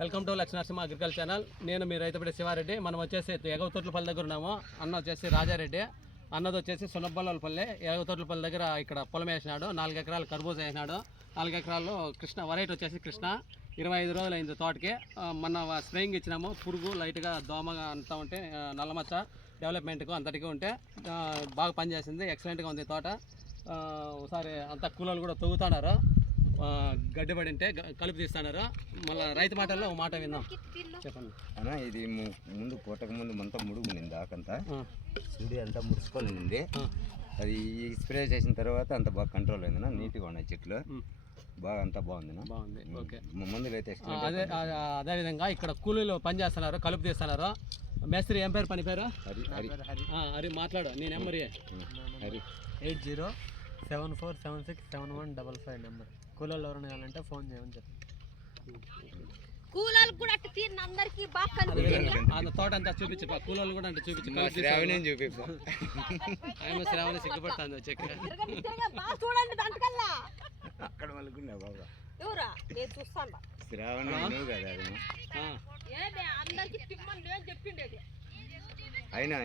Welcome to Lakshminarasimha agriculture channel. నేను మీ రైతుపడి శివారెడ్డి. మనం వచ్చేసి ఎగవతోట్లపల్లి దగ్గర ఉన్నాము. అన్న వచ్చేసి రాజారెడ్డి. అన్నది వచ్చేసి సున్నబల్లపల్లి ఎగవతోట్లపల్లి దగ్గర ఇక్కడ పొలం వేసినాడు. నాలుగు ఎకరాలు కర్బూజా వేసినాడు. నాలుగు ఎకరాలు కృష్ణ వెరైటీ వచ్చేసి కృష్ణ. ఇరవై ఐదు రోజులు అయింది తోటకి. మన మొన్న స్ప్రేయింగ్ ఇచ్చినాము. పురుగు లైట్గా దోమగా అంతా ఉంటే నల్లమచ్చ డెవలప్మెంట్కు అంతటికి ఉంటే బాగా పనిచేసింది. ఎక్సలెంట్గా ఉంది తోట. ఒకసారి అంతా కూలలు కూడా తొగుతున్నారు ఆ, గడ్డి పడి ఉంటే కలుపు తీస్తున్నారు మళ్ళీ రైతు మాటల్లో మాట విన్నాం. చెప్పండి. అన్న ఇది ముందు పూటకు ముందు మంతా ముడుగు నింది ఆకంతా. ఆ, సూడి అంతా ముడుచుకొని ఆ, అది స్ప్రే చేసిన తర్వాత అంత బాగా కంట్రోల్ అయిందన్న నీట్గా ఉన్నాయి చెట్లు. బాగా అంతా బాగుంది బాగుంది. ఓకే. మందులు అయితే అదే అదేవిధంగా ఇక్కడ కూలీలు పని చేస్తున్నారు? కలుపు తీస్తున్నారు? మేస్త్రి ఏం పేరు? పని పేరు? హరి హరి. హరి మాట్లాడు. నీ number Hari. Eight zero seven four seven six seven one double five number. కూలీలు ఎవరైనా కావాలంటే ఫోన్ చేయమని చెప్పండి కూలాలు కూడా అట్ట తీరిన అందరికి బాగా ఆ తోట అంతా చూపించు పా, కూలీలు కూడా అంటే చూపించు. శ్రావణి తీస్తున్నారు. చూపి ఆమె శ్రావణి సిగ్గుపడుతుంది చెక్క తిరగండి, తిరగండి, బాగా చూడండి దాంట్కల్లా అక్కడ వాళ్ళకున్నా బాగా. ఎవరా? నేను చూస్తాను శ్రావణి నువ్వు కదా అది. ఆ, ఏదే అందరికి తిమ్మని నేను చెప్పిండేది. అయినా